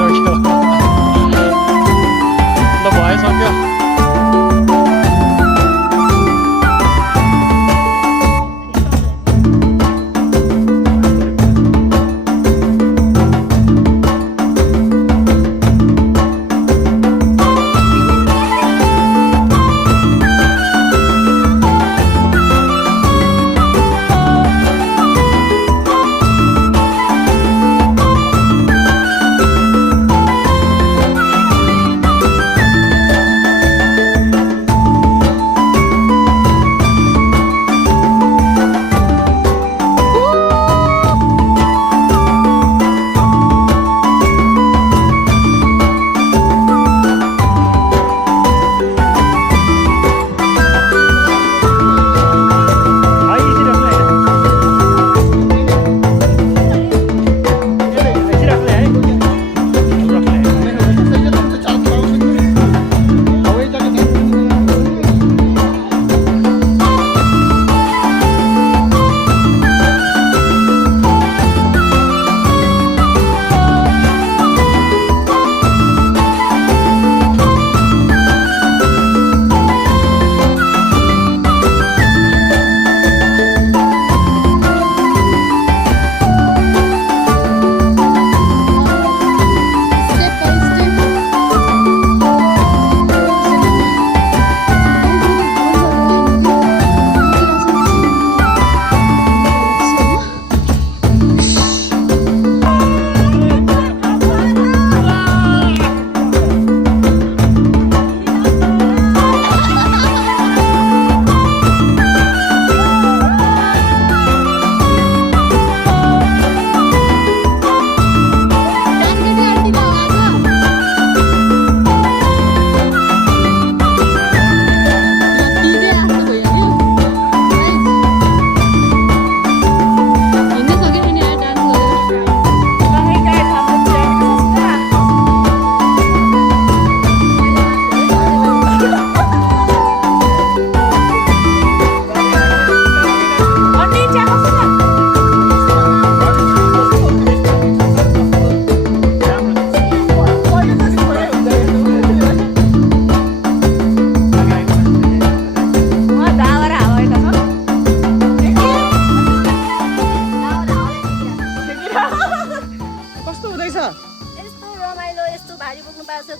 रोक्यो ल भइसक्यो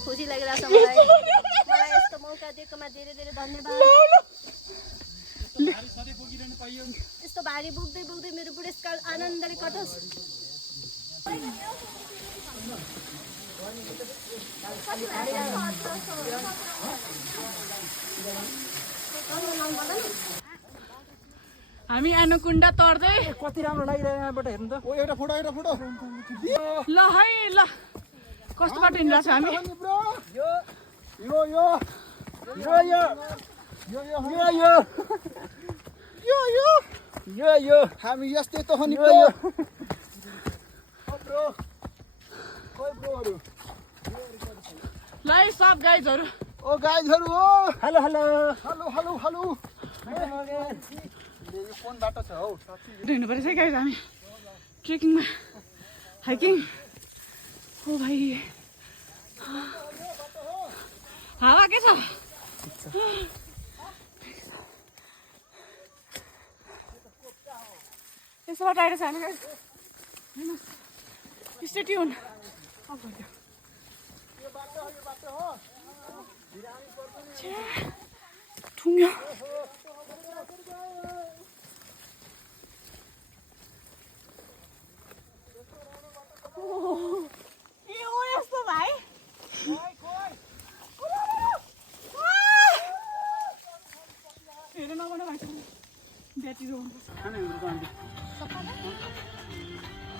खुसी लागिरहेछ मलाई यस्तो मौका दिएकोमा धेरै धेरै धन्यवाद यस्तो भारी बोक्दै बोक्दै मेरो बुढेसकाल आनन्दले कटोस् हामी अनुकुण्डा तर्दै कति राम्रो लागिरहेको यहाँबाट हेर्नु त ओ एउटा फोटो ल है ल कस्तो बाटो हिँडिरहेको छ हामी यो हामी यस्तै त हो नि ब्रो ल है सब गाइजहरु ओ गाइजहरु हो hello hello hello hello hello यो कुन बाटो छ हौ हिँड्नु पर्छ है गाइज हामी ट्रेकिङमा हाइकिङ ओ भाइ हावा के छ यसो बाटो आइरहेछ हामी गाइज स्टे ट्युन ठुङ्ग्यो यस्तो भाइ हेर नबाट भाइ ब्याट्री रोक्नुपर्छ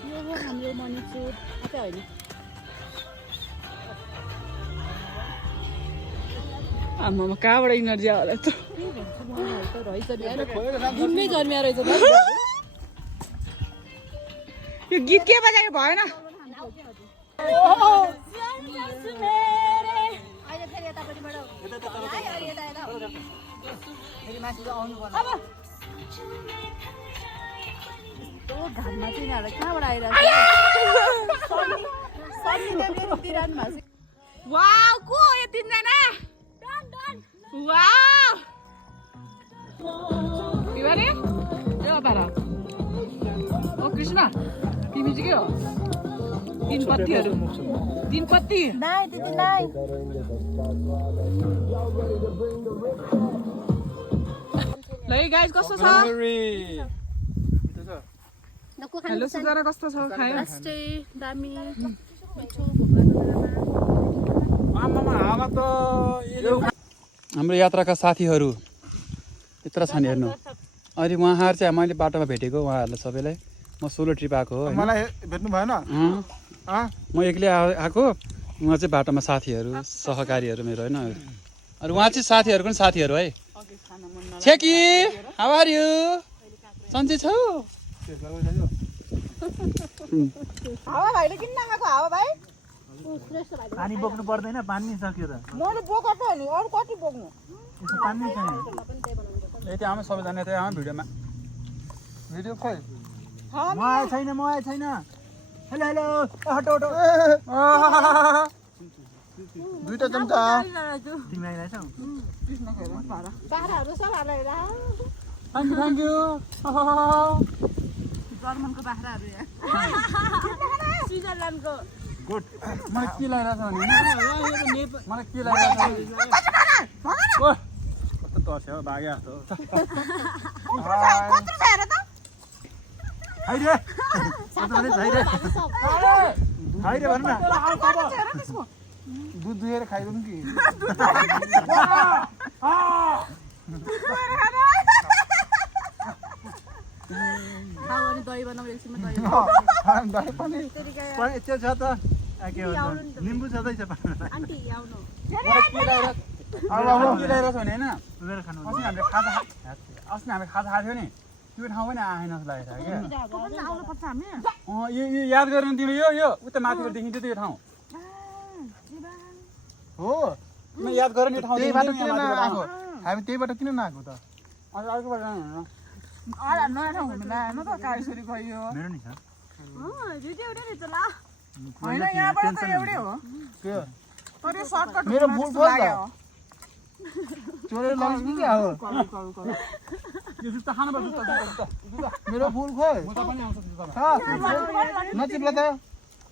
यो हो हाम्रो मणिपुर आफै होइन आमामा कहाँबाट इनर्जी होला त घुम्नै जन्मिया रहेछ त यो गीत के बजायो भएन घाममा चाहिँ कहाँबाट आइरहेको वाउ को यो तिनजना वाउ बिहारी यो बारा ओ कृष्ण तिमी चाहिँ के हो तीन पत्ती नाइ दिदी नाइ ल गाइस कस्तो छ हेलो सुजाना कस्तो छ खायो अस्ति दामी मिठो हाम्रो यात्राका साथीहरू यत्र छन् हेर्नु अनि उहाँहरू चाहिँ मैले बाटोमा भेटेको उहाँहरूलाई सबैलाई म सोलो ट्रिप आएको हो मलाई भेट्नु भएन म एक्लै आएको उहाँ चाहिँ बाटोमा साथीहरू सहकारीहरू मेरो होइन अनि उहाँ चाहिँ साथीहरूको पनि साथीहरू है छेकी हाउ आर यु सन्चै छौ हावा भाइले किन नखाएको हावा भाइ पानी बोक्नु पर्दैन पानी सक्यो त मैले बोकेको हो नि अरू कति बोक्नु पानी छैन यति आमा सबैजना यतै आमा भिडियोमा भिडियो खोइ म आए छैन हेलो हेलो हटो हटो दुईटा चम्चा तिमी आइरहेछौ बाख्राहरू सब हालेर थ्याङ्क यू जर्मनको बाख्राहरू यहाँ स्विजरल्यान्डको गुड मलाई के लागिरहेछ भने मलाई के लागिरहेछ कस्तो टर्स्यो भाग्यो जस्तो खाइरे भन न दुध दुहेर खाइदिउँ कि दही बनाऊ एकछिनमा दही पनि त्यो छ त के भन्छ निम्बु छँदैछ आन्टी आउनु के लागिरहेछ भने होइन अस्ति हामीले खाजा खाएको थियो नि त्यो ठाउँ पनि आएन जस्तो लागेको छ क्या यो याद गरेर तिमीले यो उता माथिबाट देखिन्थ्यो त्यो ठाउँ हो याद गरेर नि ठाउँ त्यही बाटो किन नआएको हामी त्यही बाटो किन नआएको त अनि अर्को बाटो नयाँ ठाउँ हुनु लागेन त कालेश्वरी गयो मेरो नि छ भिडियो एउटै रहेछ ल होइन यहाँबाट त एउटै हो के तर यो सर्टकट मेरो भुल भयो त चोरेर लग्छ कि क्या हो यो जुत्ता खानुपर्छ जुत्ता मेरो फुल खोइ जुत्ता पनि आउँछ जुत्ता नचिप्ला त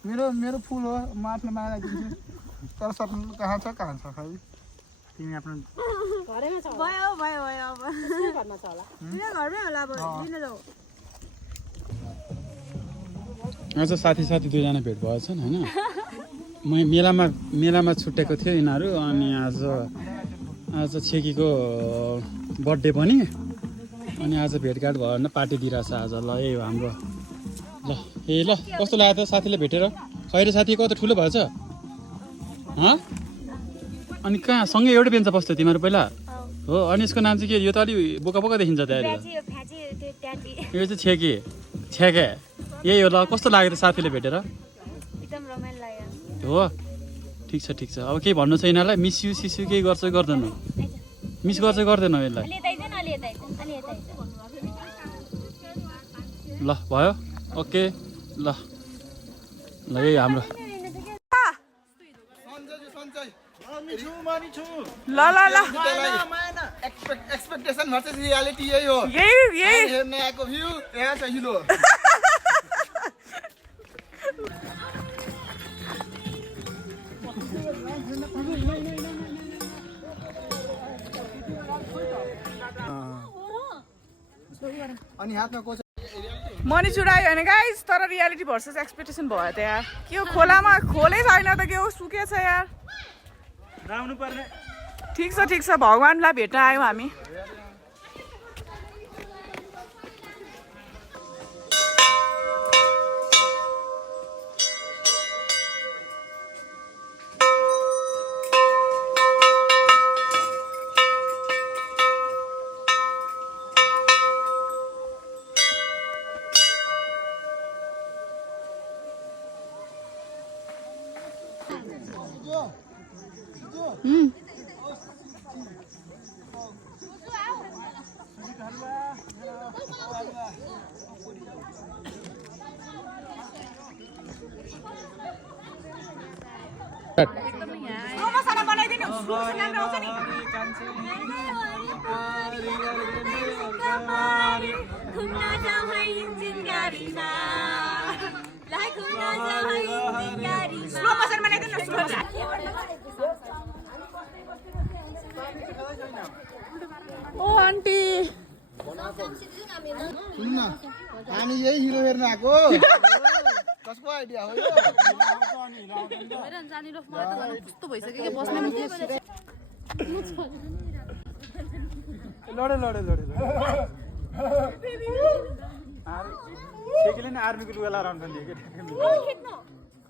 मेरो फुल हो म आफ्नो माला दिन्छु तर सब कहाँ छ खै तिमी आफ्नो घरैमा छ भयो अब घरमा छ होला घरमै होला अब लिन जाऊ आज साथी दुईजना भेट भएछन् होइन म मेलामा छुट्याएको थियो यिनीहरू अनि आज छेकीको बर्थडे पनि अनि आज भेटघाट भयो भने पार्टी दिइरहेछ आज ल यही हो हाम्रो ल कस्तो लाग्यो त साथीले भेटेर खैरे साथी कस्तो ठुलो भएछ अनि कहाँ सँगै एउटै बेन्चमा बस्थ्यो तिमीहरू पहिला हो अनि यसको नाम चाहिँ के यो त अलि बोका देखिन्छ त्यहाँ यो चाहिँ छेके यही हो ल कस्तो लाग्यो त साथीले भेटेर एकदम रमाइलो लाग्यो हो ठिक छ अब केही भन्नु छ यिनीहरूलाई मिस यु सिसु केही गर्छ गर्दैन मिस गर्छ गर्दैन यसलाई ल भयो ओके ल यही हाम्रो ल एक्सपेक्टेसन भर्सेस रियालिटी यही हो यही हेर्न आएको भ्यू यहाँ छ हिलो अनि हातमा कोच मनी चुडायो भने गाइस तर रियालिटी भर्सेस एक्सपेक्टेसन भयो त यार के हो खोलामा खोलै छैन त के हो सुके छ यार ठिक छ भगवान्लाई भेट्न आयौँ हामी स्लो मसाला बनाइदिनु सुरुको राम्रो आउँछ नि स्लो मसाला बनाइदिनु स्लो ओ आन्टी सुन्नु न हामी यही हिरो हेर्न आएको कसको आइडिया हो यो कस्तो भइसक्यो कि बस्नै सेकीले नि आर्मीको लुगा लाएर आउनु पर्ने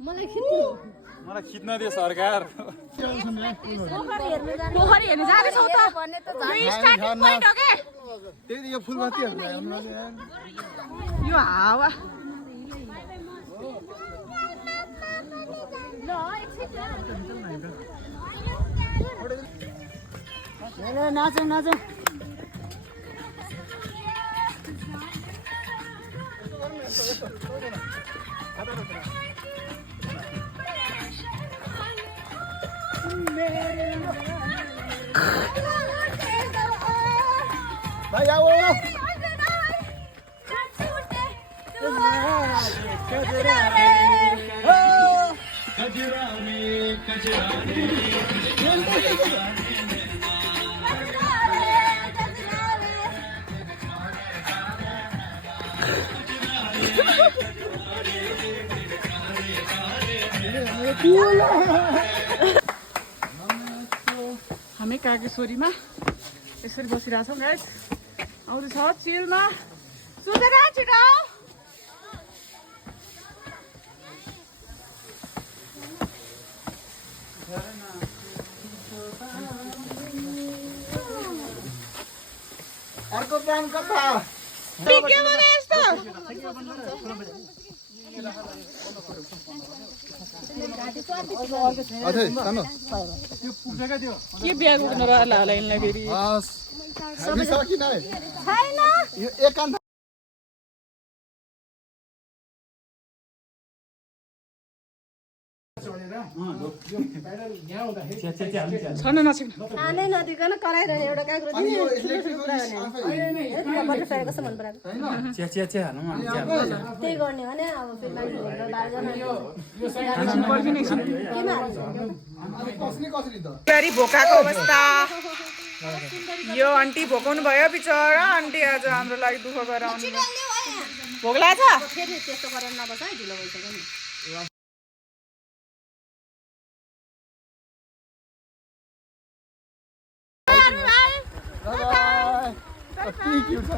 मलाई खिच्नु मलाई खिच्न दियो सरकार पोखरी हेर्नु जाँदैछौ त भन्ने त यो स्टार्टिङ पोइन्ट हो के त्यही यो फुलबत्तीहरू यो हावा नाचौँ नाचौँ भाइ आओ हामी कागेश्वरीमा यसरी बसिरहेछौँ गाइस आउँदैछ चिलमा सुतेर छिटो अर्को प्लान कता के भयो यस्तो अझै सानो के बिहा गर्नु र होला यिनलाई फेरि हस् हामी सकिन है छैन यो एकान्त छन नछिन खानै नदिकन कराइरहने एउटा काँक्रो अनि यो दिने इलेक्ट्रिक बटरफ्लाई कस्तो मन पराएको चिया हाल्नु त्यही गर्ने हो नि अब फेरि मान्छेहरू 12 जना केमा कसरी त फेरि भोकाको अवस्था यो आन्टी भोकाउनु भयो बिचरा आन्टी आज हाम्रो लागि दुःख गरेर आउनु भोक लाग्छ फेरि त्यस्तो गरेर नबस है ढिलो भइसक्यो नि बाइ